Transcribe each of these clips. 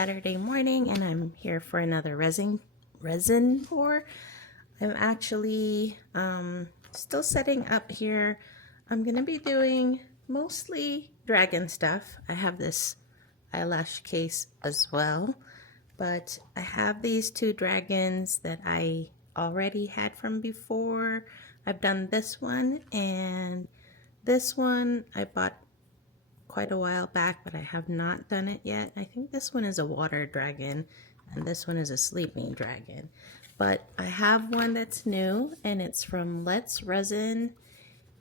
Saturday morning and I'm here for another resin pour. I'm actually still setting up here. I'm gonna be doing mostly dragon stuff. I have this eyelash case as well, but I have these two dragons that I already had from before. I've done this one, and this one I bought quite a while back, but I have not done it yet. I think this one is a water dragon and this one is a sleeping dragon. But I have one that's new and it's from Resin,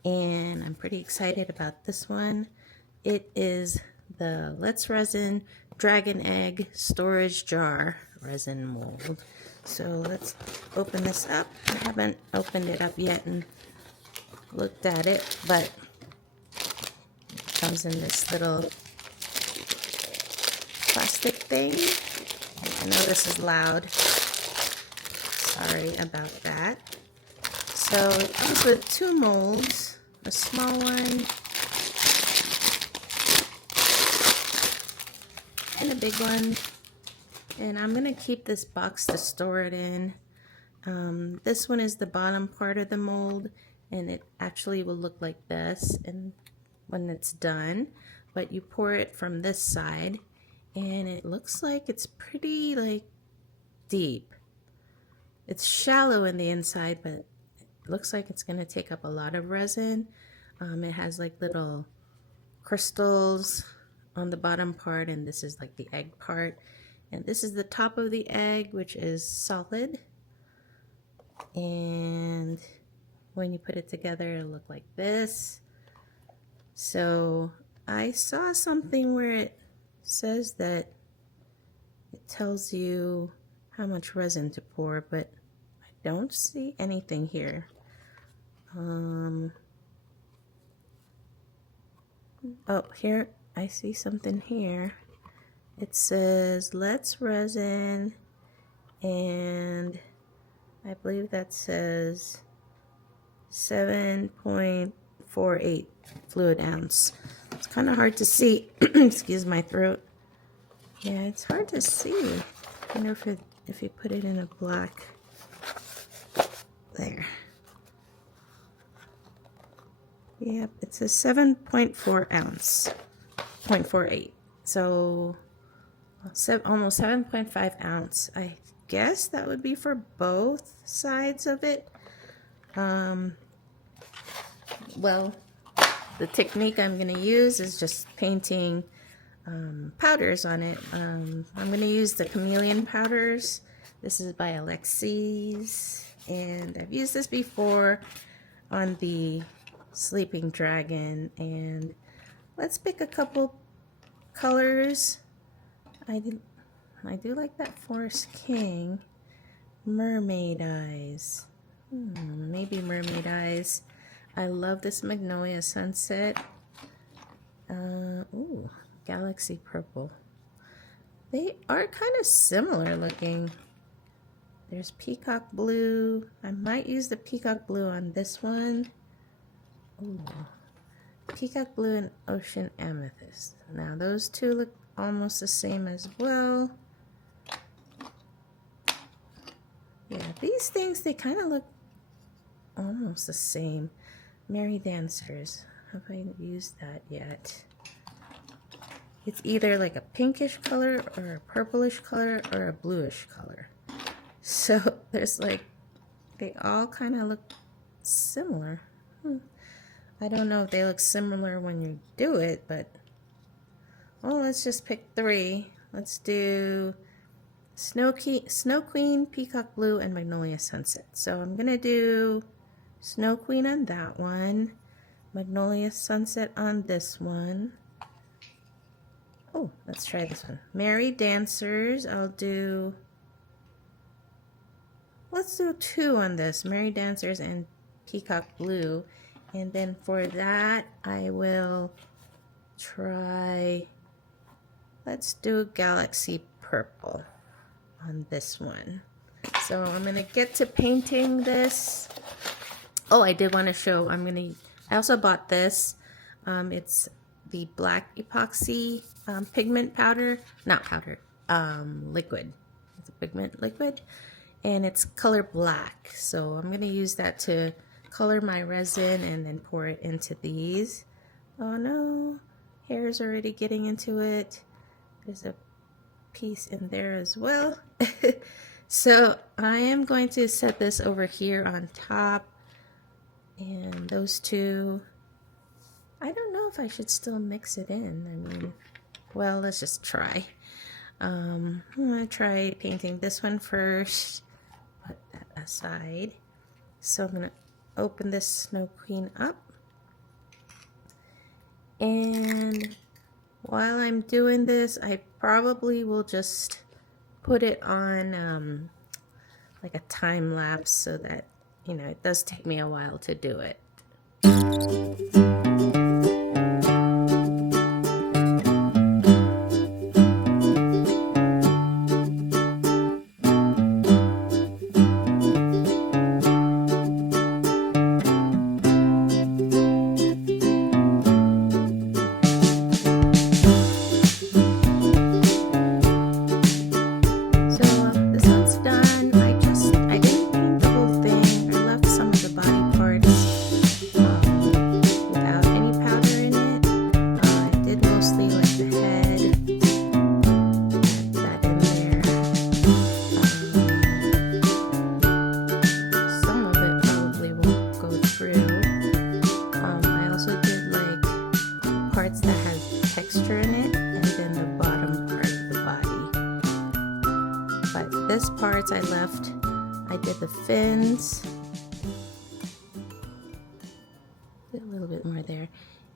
and I'm pretty excited about this one. It is the Resin Dragon Egg Storage Jar Resin Mold. So let's open this up. I haven't opened it up yet and looked at it, but comes in this little plastic thing. I know this is loud. Sorry about that. So it comes with two molds, a small one and a big one. And I'm going to keep this box to store it in. This one is the bottom part of the mold, and it actually will look like this and when it's done, but you pour it from this side and it looks like it's pretty deep. It's shallow in the inside, but it looks like it's going to take up a lot of resin. It has like little crystals on the bottom part, and this is like the egg part, and this is the top of the egg, which is solid, and when you put it together it'll look like this. So I saw something where it says that it tells you how much resin to pour, but I don't see anything here. Oh, here, I see something here. It says Let's Resin, and I believe that says 7.48 fluid ounce. It's kind of hard to see. Excuse my throat. Yeah, it's hard to see. I wonder if you put it in a black. There. Yep, it's a 7.4 ounce, 0.48. So almost 7.5 ounce. I guess that would be for both sides of it. Well, the technique I'm going to use is just painting powders on it. I'm going to use the chameleon powders. This is by Alexis, and I've used this before on the sleeping dragon. And let's pick a couple colors. I do like that Forest King. Mermaid eyes. Maybe mermaid eyes. I love this Magnolia Sunset. Ooh, Galaxy Purple. They are kind of similar looking. There's Peacock Blue. I might use the Peacock Blue on this one. Ooh, Peacock Blue and Ocean Amethyst. Now those two look almost the same as well. Yeah, these things, they kind of look almost the same. Merry Dancers. Have I used that yet? It's either like a pinkish color or a purplish color or a bluish color. So there's like, they all kind of look similar. I don't know if they look similar when you do it, but let's just pick three. Let's do Snow Queen, Peacock Blue, and Magnolia Sunset. So I'm gonna do Snow Queen on that one, Magnolia Sunset on this one. Oh, let's try this one. Merry Dancers, let's do two on this, Merry Dancers and Peacock Blue. And then for that, I will try, let's do Galaxy Purple on this one. So I'm gonna get to painting this. Oh, I did want to show, I also bought this. It's the black epoxy pigment powder, not powder, liquid. It's a pigment liquid, and it's color black. So I'm going to use that to color my resin and then pour it into these. Oh no, hair is already getting into it. There's a piece in there as well. So I am going to set this over here on top, and those two, I don't know if I should still mix it in. I mean, well, let's just try. I'm gonna try painting this one first, put that aside. So I'm gonna open this Snow Queen up, and while I'm doing this, I probably will just put it on like a time lapse so that, you know, it does take me a while to do it. This part I left, I did the fins, a little bit more there,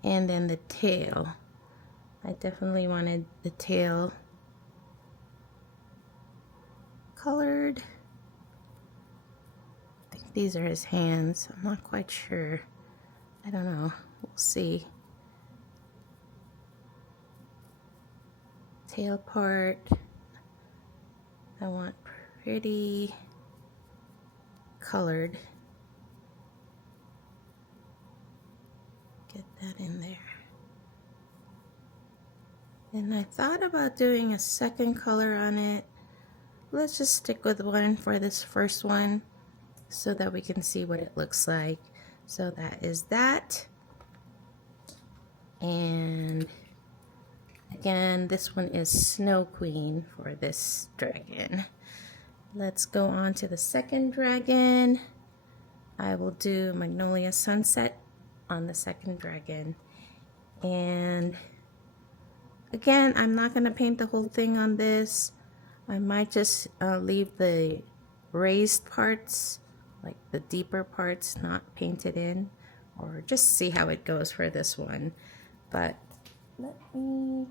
and then the tail. I definitely wanted the tail colored. I think these are his hands. I'm not quite sure. I don't know. We'll see. Tail part, I want pretty colored. Get that in there. And I thought about doing a second color on it. Let's just stick with one for this first one so that we can see what it looks like. So that is that. And again, this one is Snow Queen for this dragon. Let's go on to the second dragon. I will do Magnolia Sunset on the second dragon. And again, I'm not going to paint the whole thing on this. I might just leave the raised parts, like the deeper parts, not painted in, or just see how it goes for this one. But let me,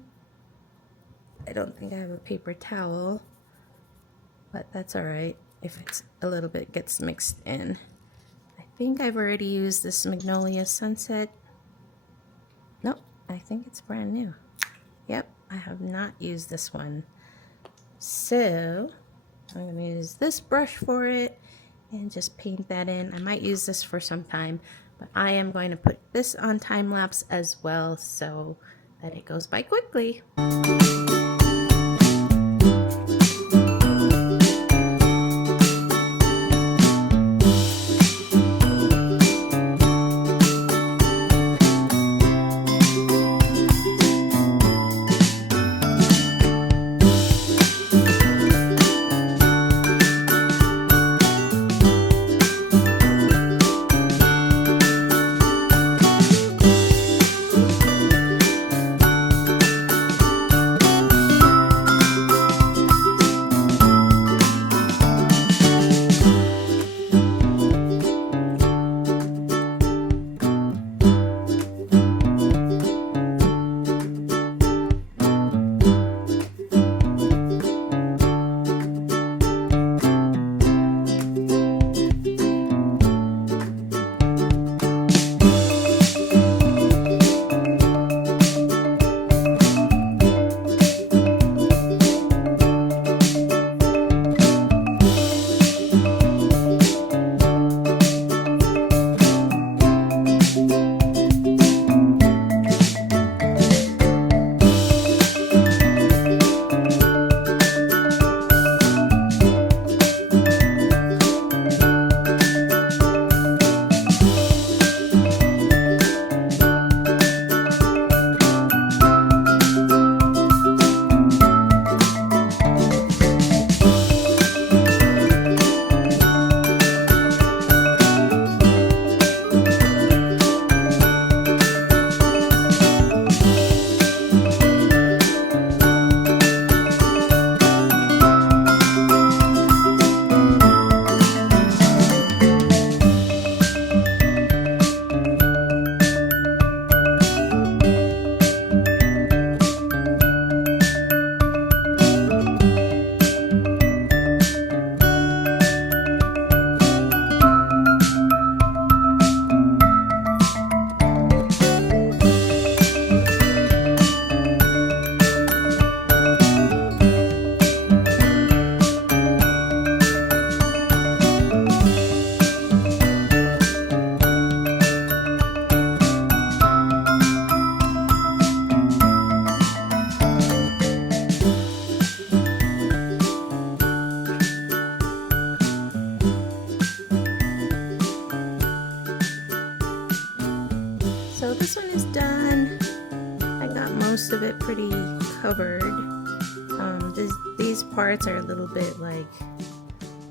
I don't think I have a paper towel, but that's all right if it's a little bit gets mixed in. I think I've already used this Magnolia Sunset. Nope, I think it's brand new. Yep, I have not used this one. So I'm going to use this brush for it and just paint that in. I might use this for some time, but I am going to put this on time lapse as well so that it goes by quickly. this one is done. I got most of it pretty covered. These parts are a little bit like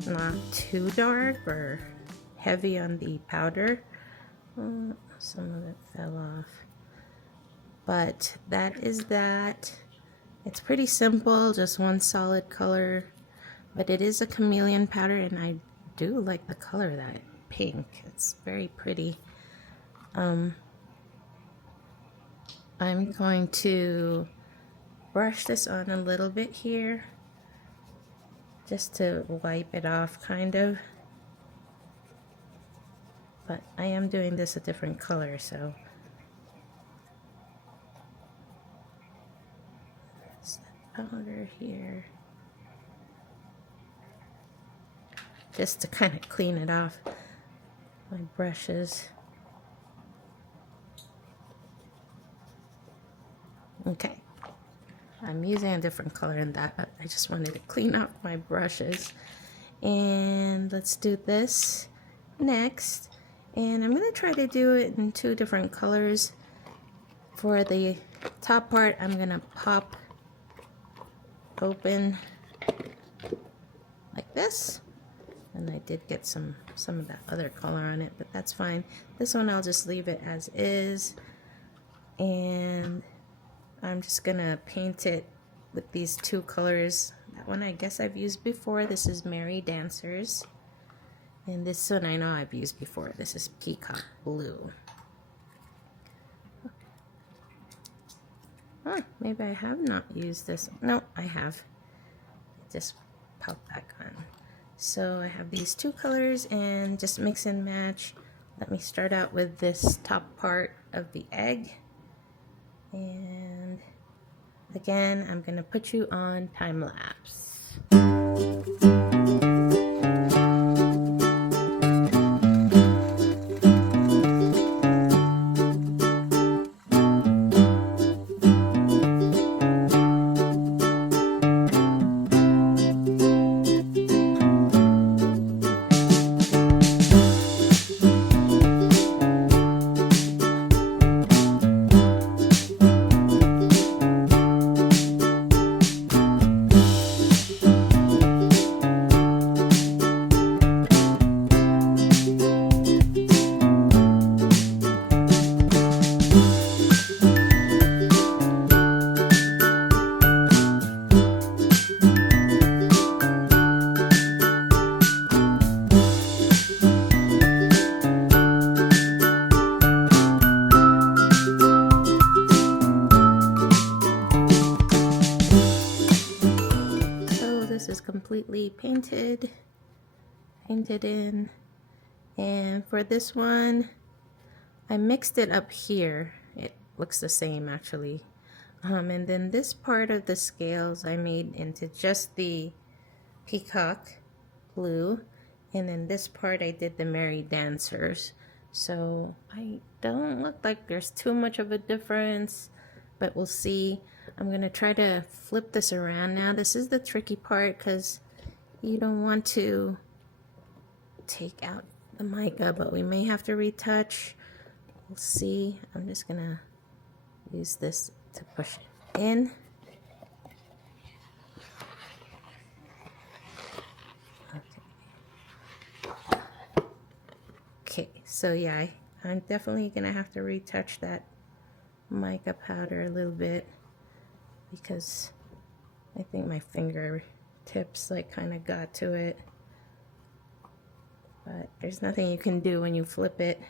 not too dark or heavy on the powder. Some of it fell off. But that is that. It's pretty simple, just one solid color. But it is a chameleon powder, and I do like the color of that pink. It's very pretty. I'm going to brush this on a little bit here, just to wipe it off, kind of. But I am doing this a different color, so. That's the powder here. Just to kind of clean it off my brushes. Okay, I'm using a different color in that, but I just wanted to clean up my brushes. And let's do this next. And I'm going to try to do it in 2 different colors. For the top part, I'm going to pop open like this. And I did get some of that other color on it, but that's fine. This one I'll just leave it as is. And I'm just gonna paint it with these 2 colors. That one I guess I've used before. This is Merry Dancers. And this one I know I've used before. This is Peacock Blue. Oh, maybe I have not used this. No, I have. Just pop back on. So I have these 2 colors and just mix and match. Let me start out with this top part of the egg. And again, I'm going to put you on time lapse. Completely painted in. And for this one, I mixed it up here. It looks the same actually. And then this part of the scales I made into just the peacock blue, and then this part I did the Merry Dancers. So I don't look like there's too much of a difference, but we'll see. I'm going to try to flip this around now. This is the tricky part because you don't want to take out the mica, but we may have to retouch. We'll see. I'm just going to use this to push it in. Okay, so yeah, I'm definitely going to have to retouch that mica powder a little bit, because I think my fingertips like kind of got to it. But there's nothing you can do when you flip it.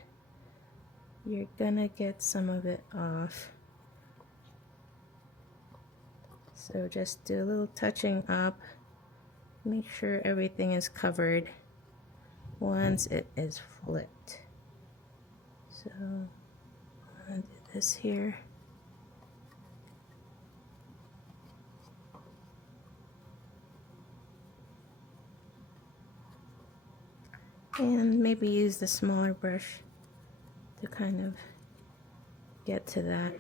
You're gonna get some of it off. So just do a little touching up. Make sure everything is covered once it is flipped. So I'm gonna do this here. And maybe use the smaller brush to kind of get to that.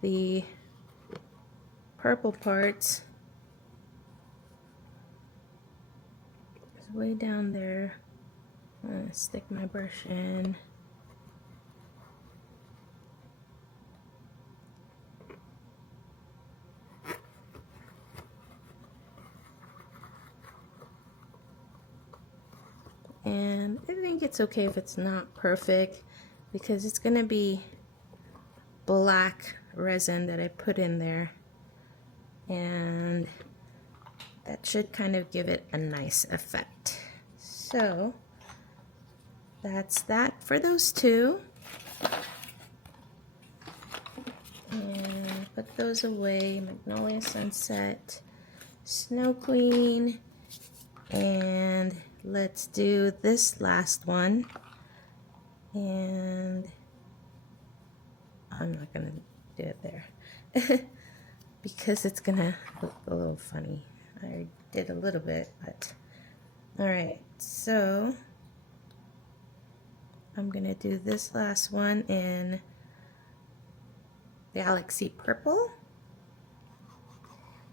The purple parts is way down there. I'm gonna stick my brush in. I think it's okay if it's not perfect because it's gonna be black resin that I put in there, and that should kind of give it a nice effect. So that's that for those two. And put those away. Magnolia Sunset, Snow Queen, and let's do this last one. And I'm not gonna do it there because it's gonna look a little funny. I did a little bit, but all right. So I'm gonna do this last one in Galaxy Purple,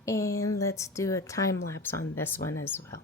and let's do a time lapse on this one as well.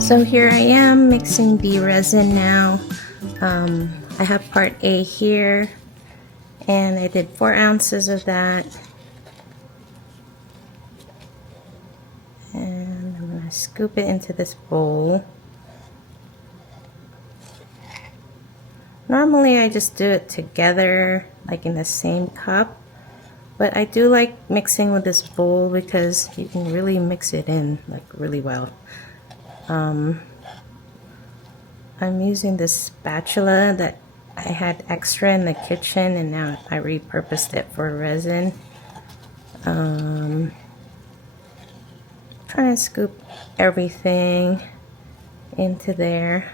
So here I am mixing the resin now. I have part A here, and I did 4 ounces of that. And I'm going to scoop it into this bowl. Normally I just do it together, like in the same cup. But I do like mixing with this bowl because you can really mix it in like really well. I'm using this spatula that I had extra in the kitchen, and now I repurposed it for resin. Trying to scoop everything into there.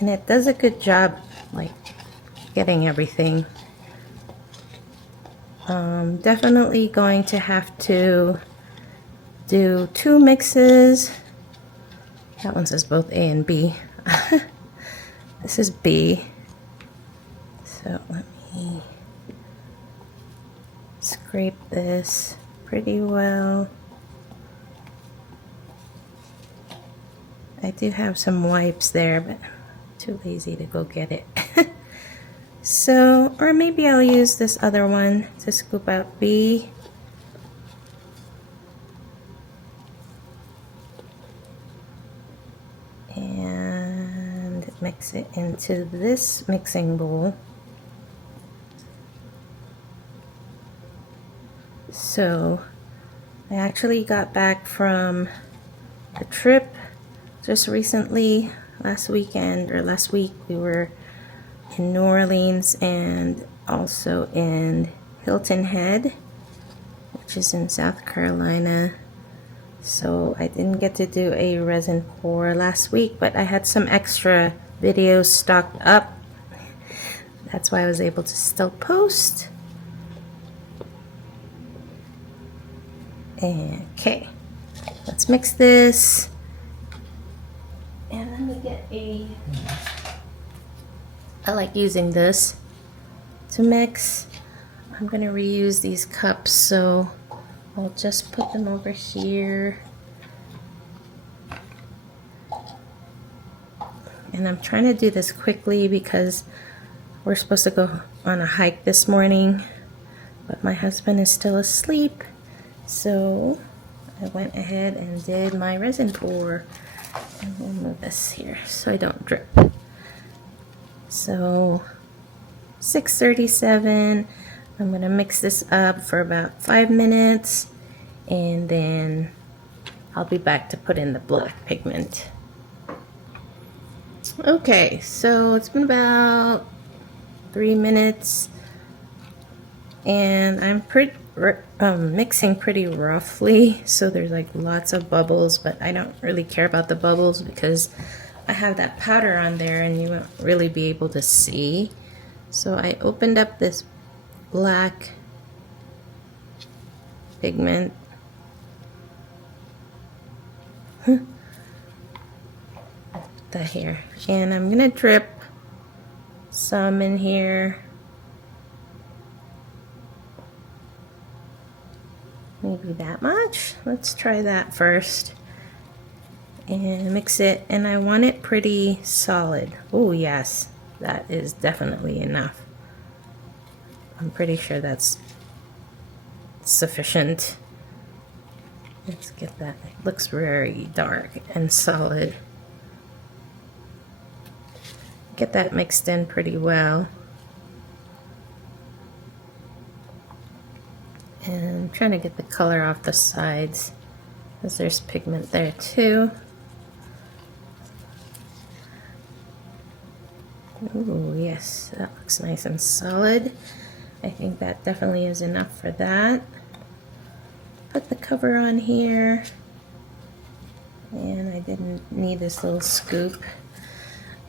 And it does a good job like getting everything. Definitely going to have to do 2 mixes. That one says both A and B. This is B. So let me scrape this pretty well. I do have some wipes there, but I'm too lazy to go get it. So, or maybe I'll use this other one to scoop out B. And mix it into this mixing bowl. So, I actually got back from a trip just recently. Last week we were in New Orleans and also in Hilton Head, which is in South Carolina. So I didn't get to do a resin pour last week, but I had some extra videos stocked up. That's why I was able to still post. Okay, let's mix this. And let me get I like using this to mix. I'm going to reuse these cups, so I'll just put them over here. And I'm trying to do this quickly because we're supposed to go on a hike this morning, but my husband is still asleep. So I went ahead and did my resin pour. And we'll move this here so I don't drip. So 6:37, I'm gonna mix this up for about 5 minutes, and then I'll be back to put in the black pigment. Okay, so it's been about 3 minutes, and I'm mixing pretty roughly, so there's like lots of bubbles, but I don't really care about the bubbles because I have that powder on there and you won't really be able to see. So I opened up this black pigment. That here, and I'm gonna drip some in here, maybe that much. Let's try that first and mix it, and I want it pretty solid. Oh yes, that is definitely enough. I'm pretty sure that's sufficient. Let's get that. It looks very dark and solid. Get that mixed in pretty well. And I'm trying to get the color off the sides because there's pigment there too. Ooh, yes, that looks nice and solid. I think that definitely is enough for that. Put the cover on here. And I didn't need this little scoop.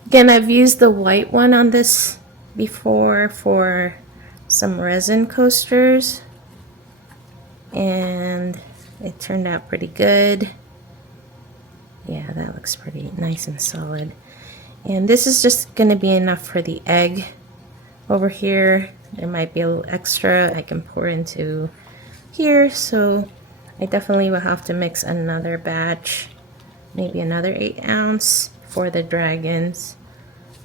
Again, I've used the white one on this before for some resin coasters, and it turned out pretty good. Yeah, that looks pretty nice and solid. And this is just going to be enough for the egg. Over here, there might be a little extra I can pour into here, so I definitely will have to mix another batch, maybe another 8 ounce for the dragons.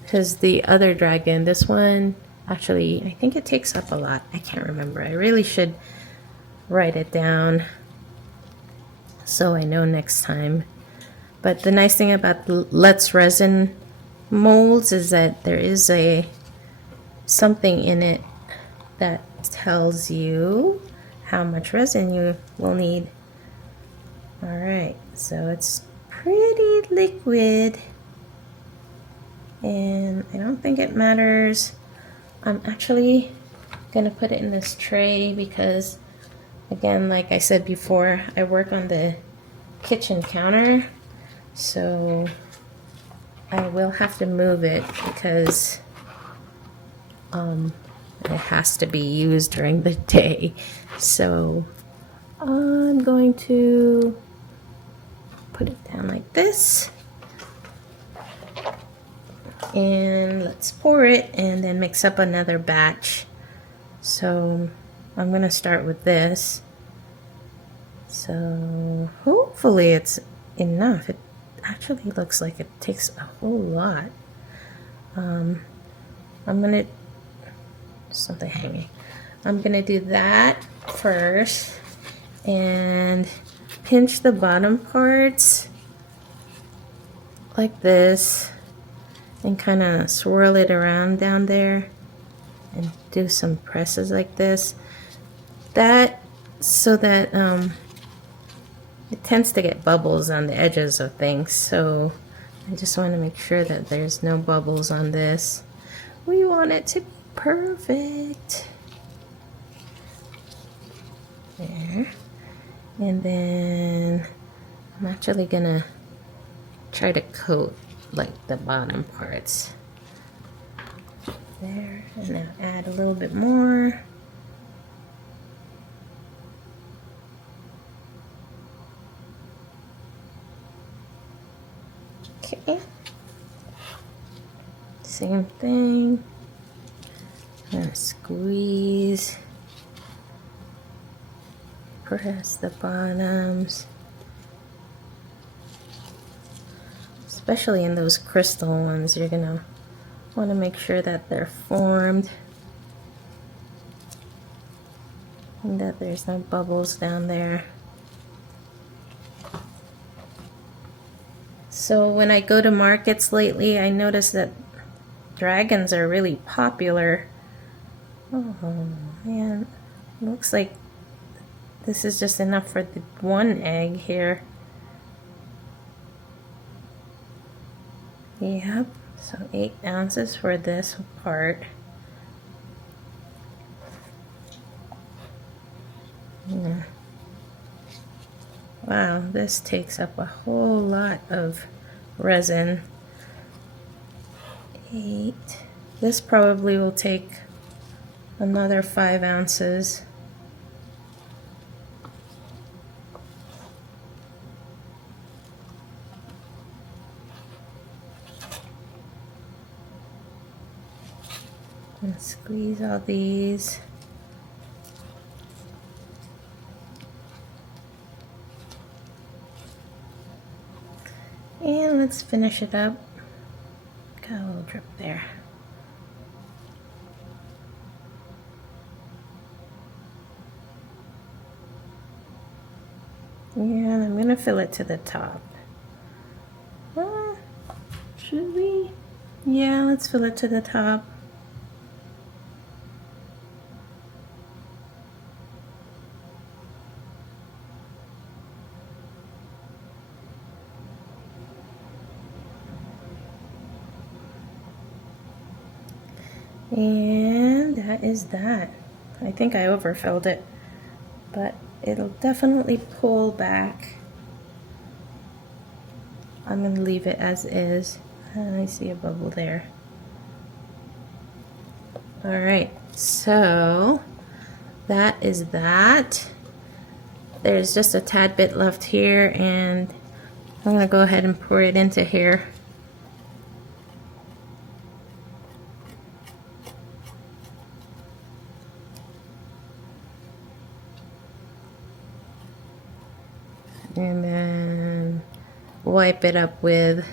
Because the other dragon, this one, actually, I think it takes up a lot. I can't remember. I really should write it down so I know next time. But the nice thing about the Let's Resin molds is that there is something in it that tells you how much resin you will need. Alright, so it's pretty liquid. And I don't think it matters. I'm actually gonna put it in this tray because, again, like I said before, I work on the kitchen counter, so I will have to move it because it has to be used during the day. So I'm going to put it down like this. And let's pour it and then mix up another batch. So I'm gonna start with this. So hopefully it's enough. It actually looks like it takes a whole lot. I'm gonna, something hanging. I'm gonna do that first and pinch the bottom parts like this and kind of swirl it around down there and do some presses like this. That so that it tends to get bubbles on the edges of things, so I just want to make sure that there's no bubbles on this. We want it to be perfect. There. And then I'm actually gonna try to coat like the bottom parts there, and now add a little bit more. Okay, same thing. I'm gonna squeeze, press the bottoms, especially in those crystal ones. You're gonna want to make sure that they're formed and that there's no bubbles down there. So when I go to markets lately, I notice that dragons are really popular. Oh man, looks like this is just enough for the one egg here. Yep, so 8 ounces for this part. Yeah. Wow, this takes up a whole lot of resin. 8, This probably will take another 5 ounces. And squeeze all these. And let's finish it up. Got a little drip there. And I'm gonna fill it to the top. Should we? Yeah, let's fill it to the top. And that is that. I think I overfilled it, but it'll definitely pull back. I'm going to leave it as is. I see a bubble there. All right, so that is that. There's just a tad bit left here, and I'm going to go ahead and pour it into here. And then wipe it up with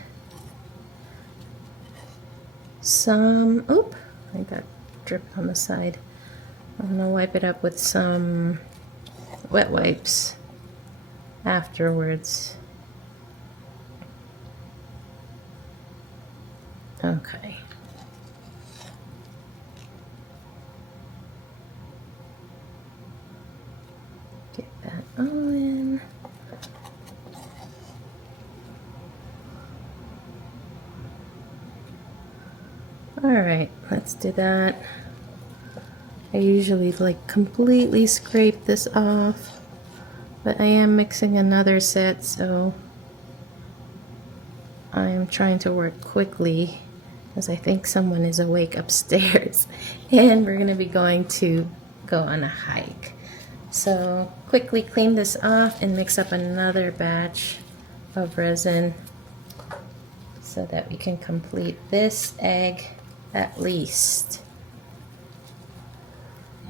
some, oop, I got dripped on the side. I'm gonna wipe it up with some wet wipes afterwards. Okay. Get that all in. Alright, let's do that. I usually like completely scrape this off, but I am mixing another set, so I am trying to work quickly as I think someone is awake upstairs and we're going to be going to go on a hike. So quickly clean this off and mix up another batch of resin so that we can complete this egg at least.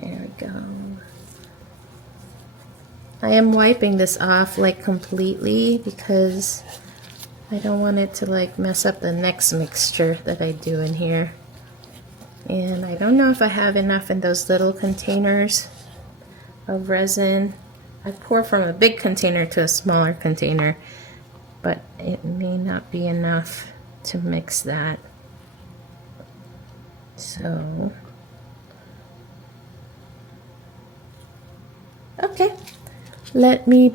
There we go. I am wiping this off like completely because I don't want it to like mess up the next mixture that I do in here. And I don't know if I have enough in those little containers of resin. I pour from a big container to a smaller container, but it may not be enough to mix that. So, okay, let me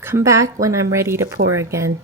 come back when I'm ready to pour again.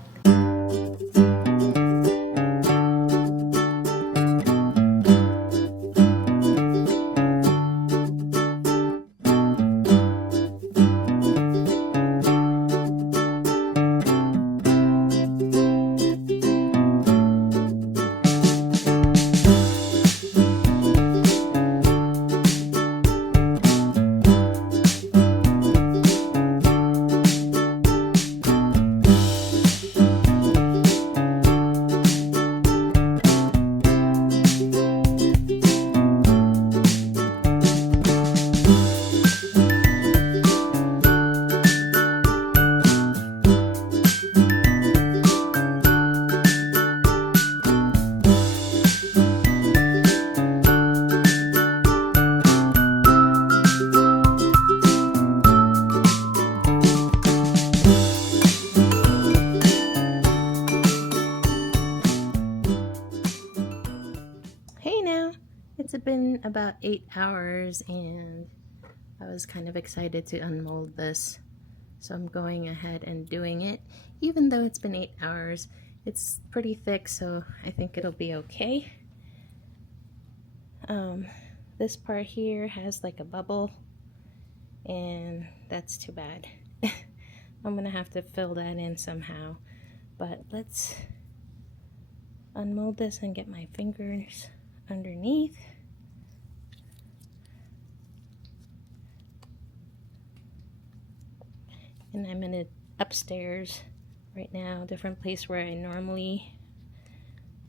It's been about 8 hours and I was kind of excited to unmold this. So I'm going ahead and doing it. Even though it's been 8 hours, it's pretty thick, so I think it'll be okay. This part here has like a bubble and that's too bad. I'm gonna have to fill that in somehow. But let's unmold this and get my fingers underneath. And I'm in it upstairs right now, different place where I normally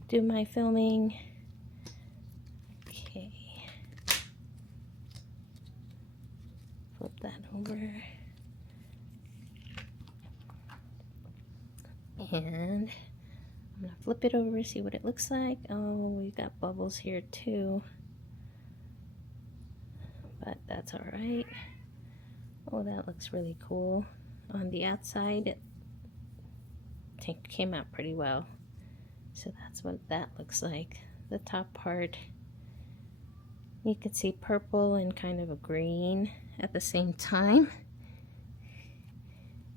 do my filming. Okay. Flip that over. And I'm gonna flip it over, see what it looks like. Oh, we've got bubbles here too, but that's all right. Oh, that looks really cool. On the outside, it came out pretty well. So that's what that looks like. The top part, you could see purple and kind of a green at the same time.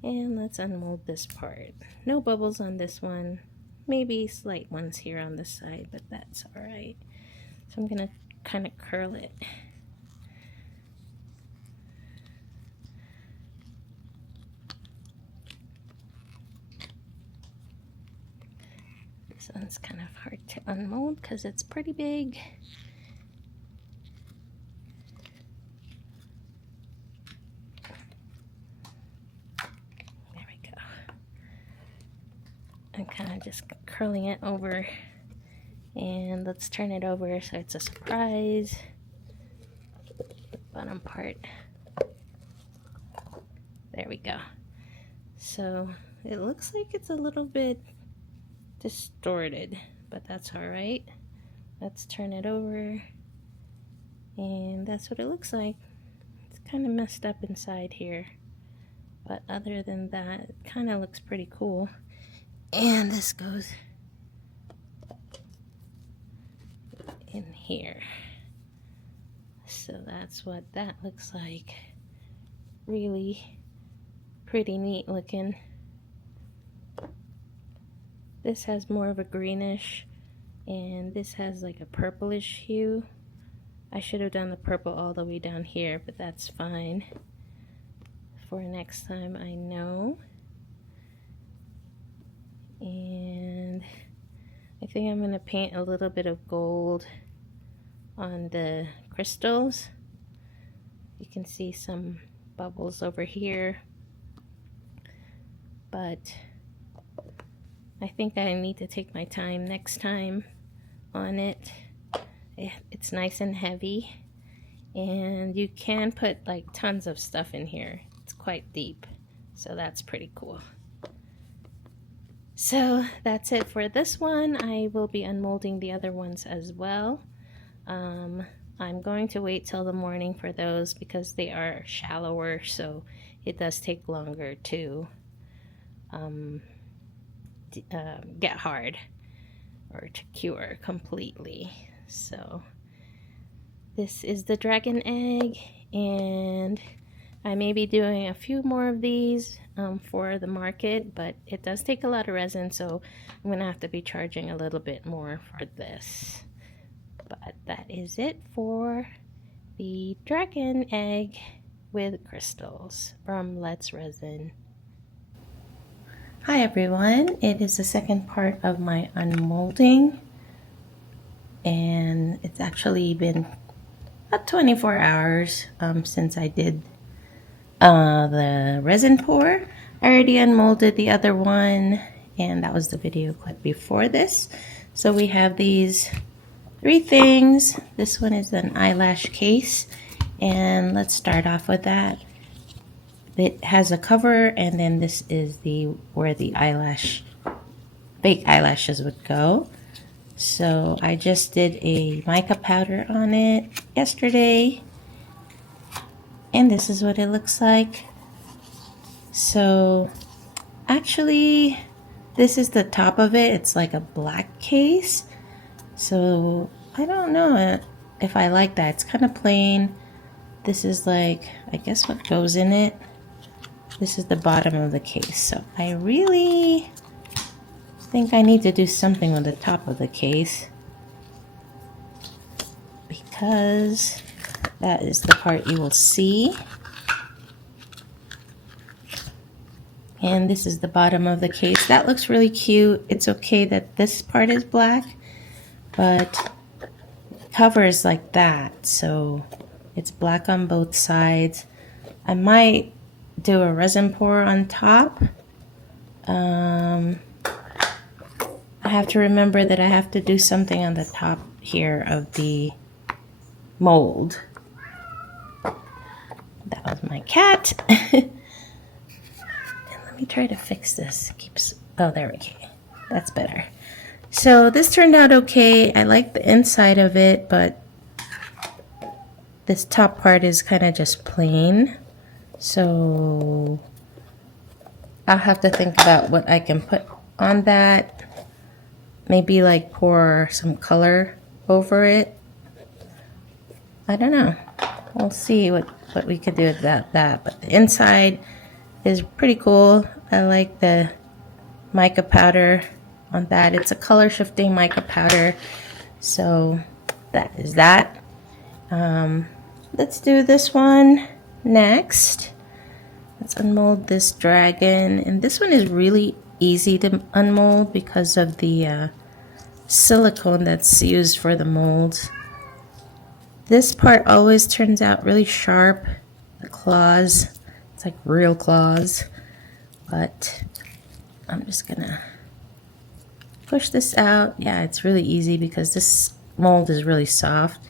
And let's unmold this part. No bubbles on this one. Maybe slight ones here on this side, but that's all right. So I'm gonna kind of curl it. This one's kind of hard to unmold because it's pretty big. There we go. I'm kind of just curling it over, and let's turn it over so it's a surprise. The bottom part. There we go. So it looks like it's a little bit distorted, but that's all right. Let's turn it over, and that's what it looks like. It's kind of messed up inside here, but other than that, it kind of looks pretty cool. And this goes in here. So that's what that looks like. Really pretty neat looking. This has more of a greenish, and this has like a purplish hue. I should have done the purple all the way down here, but that's fine. For next time, I know. And I think I'm going to paint a little bit of gold on the crystals. You can see some bubbles over here, but I think I need to take my time next time on it. It's nice and heavy, and you can put like tons of stuff in here. It's quite deep, so that's pretty cool. So that's it for this one. I will be unmolding the other ones as well. I'm going to wait till the morning for those because they are shallower, so it does take longer to get hard or to cure completely. So this is the dragon egg, and I may be doing a few more of these for the market, but it does take a lot of resin, so I'm gonna have to be charging a little bit more for this. But that is it for the dragon egg with crystals from Let's Resin. Hi everyone, it is the second part of my unmolding, and it's actually been about 24 hours since I did the resin pour. I already unmolded the other one, and that was the video clip before this. So we have these 3 things. This one is an eyelash case, and let's start off with that. It has a cover, and then this is where the fake eyelashes would go. So I just did a mica powder on it yesterday, and this is what it looks like. So actually, this is the top of it. It's like a black case. So I don't know if I like that. It's kind of plain. This is like, I guess what goes in it. This is the bottom of the case. So I really think I need to do something on the top of the case, because that is the part you will see. And this is the bottom of the case. That looks really cute. It's okay that this part is black, but covers like that, so it's black on both sides. I might do a resin pour on top. I have to remember that I have to do something on the top here of the mold. That was my cat. And let me try to fix this. Oh, there we go. That's better. So this turned out okay. I like the inside of it, but this top part is kind of just plain. So I'll have to think about what I can put on that. Maybe like pour some color over it. I don't know. We'll see what we could do about that. But the inside is pretty cool. I like the mica powder on that. It's a color shifting mica powder. So that is that. Let's do this one next. Let's unmold this dragon. And this one is really easy to unmold because of the silicone that's used for the molds. This part always turns out really sharp. The claws, it's like real claws. But I'm just gonna push this out. Yeah, it's really easy because this mold is really soft.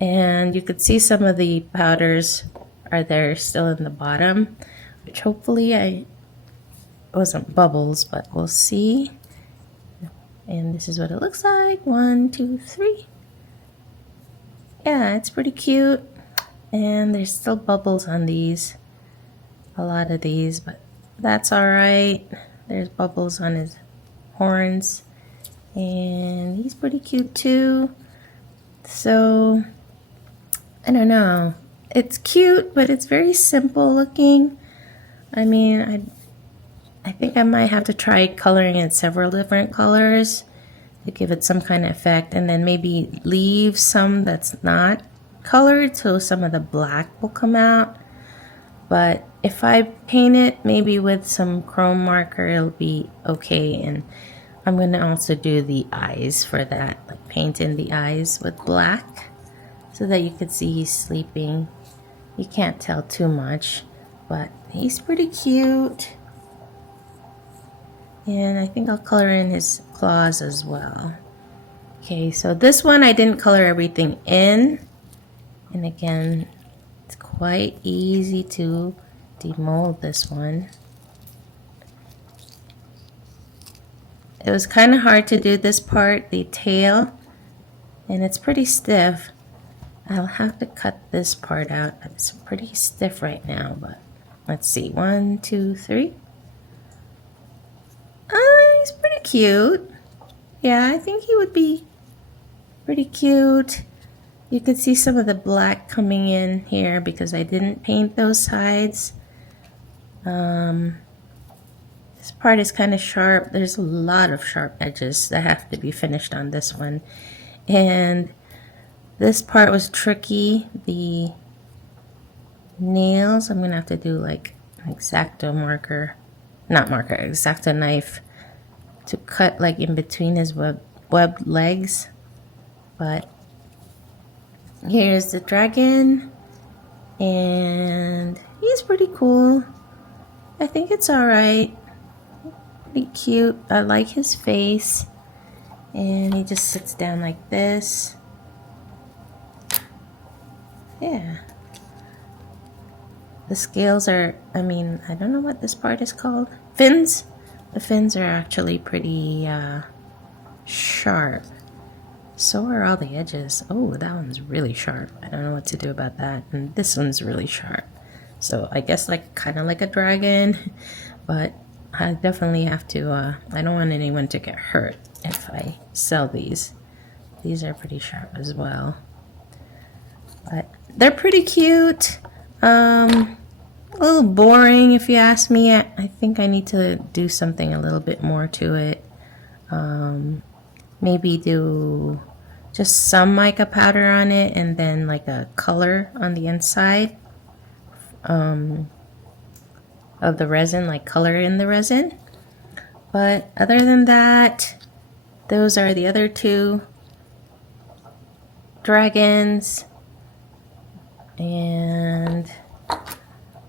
And you could see some of the powders are there still in the bottom, which hopefully it wasn't bubbles, but we'll see. And this is what it looks like. 1, 2, 3. Yeah, it's pretty cute. And there's still bubbles on these. A lot of these, but that's alright. There's bubbles on his horns. And he's pretty cute too. So, I don't know. It's cute, but it's very simple looking. I mean, I think I might have to try coloring in several different colors to give it some kind of effect, and then maybe leave some that's not colored so some of the black will come out. But if I paint it maybe with some chrome marker, it'll be okay. And I'm going to also do the eyes for that, like paint in the eyes with black so that you could see he's sleeping. You can't tell too much, but he's pretty cute. And I think I'll color in his claws as well. Okay, so this one I didn't color everything in. And again, it's quite easy to demold this one. It was kind of hard to do this part, the tail, and it's pretty stiff. I'll have to cut this part out. It's pretty stiff right now, but let's see. 1, 2, 3. He's pretty cute. Yeah, I think he would be pretty cute. You can see some of the black coming in here because I didn't paint those sides. This part is kind of sharp. There's a lot of sharp edges that have to be finished on this one. And this part was tricky. The nails, I'm gonna have to do like an X-Acto marker, not marker, X-Acto knife to cut like in between his webbed legs. But here's the dragon, and he's pretty cool. I think it's alright. Pretty cute. I like his face. And he just sits down like this. Yeah. The scales are, I mean, I don't know what this part is called. Fins? The fins are actually pretty sharp. So are all the edges. Oh, that one's really sharp. I don't know what to do about that. And this one's really sharp. So I guess like kind of like a dragon. But I definitely have to, I don't want anyone to get hurt if I sell these. These are pretty sharp as well. But they're pretty cute. A little boring if you ask me. I think I need to do something a little bit more to it. Maybe do just some mica powder on it and then like a color on the inside of the resin, like color in the resin. But other than that, those are the other two dragons. And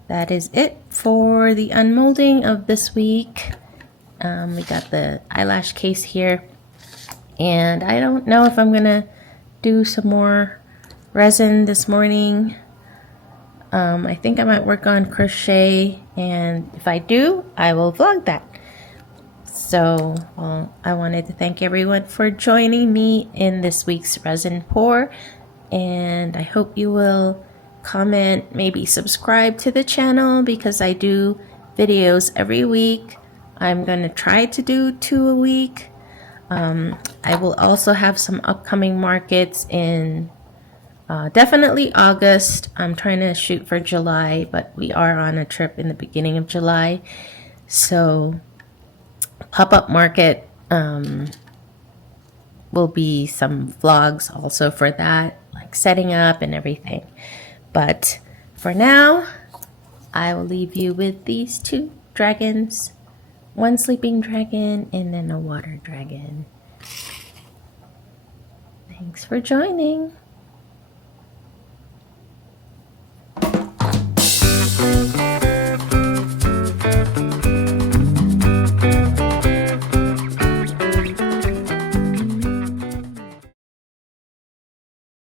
that is it for the unmolding of this week. We got the eyelash case here, and I don't know if I'm gonna do some more resin this morning. I think I might work on crochet, and if I do, I will vlog that. So I wanted to thank everyone for joining me in this week's resin pour, and I hope you will comment, maybe subscribe to the channel, because I do videos every week. I'm gonna try to do 2 a week. I will also have some upcoming markets in definitely August. I'm trying to shoot for July, but we are on a trip in the beginning of July. So pop-up market will be some vlogs also for that, like setting up and everything. But for now, I will leave you with these 2 dragons, 1 sleeping dragon and then a water dragon. Thanks for joining.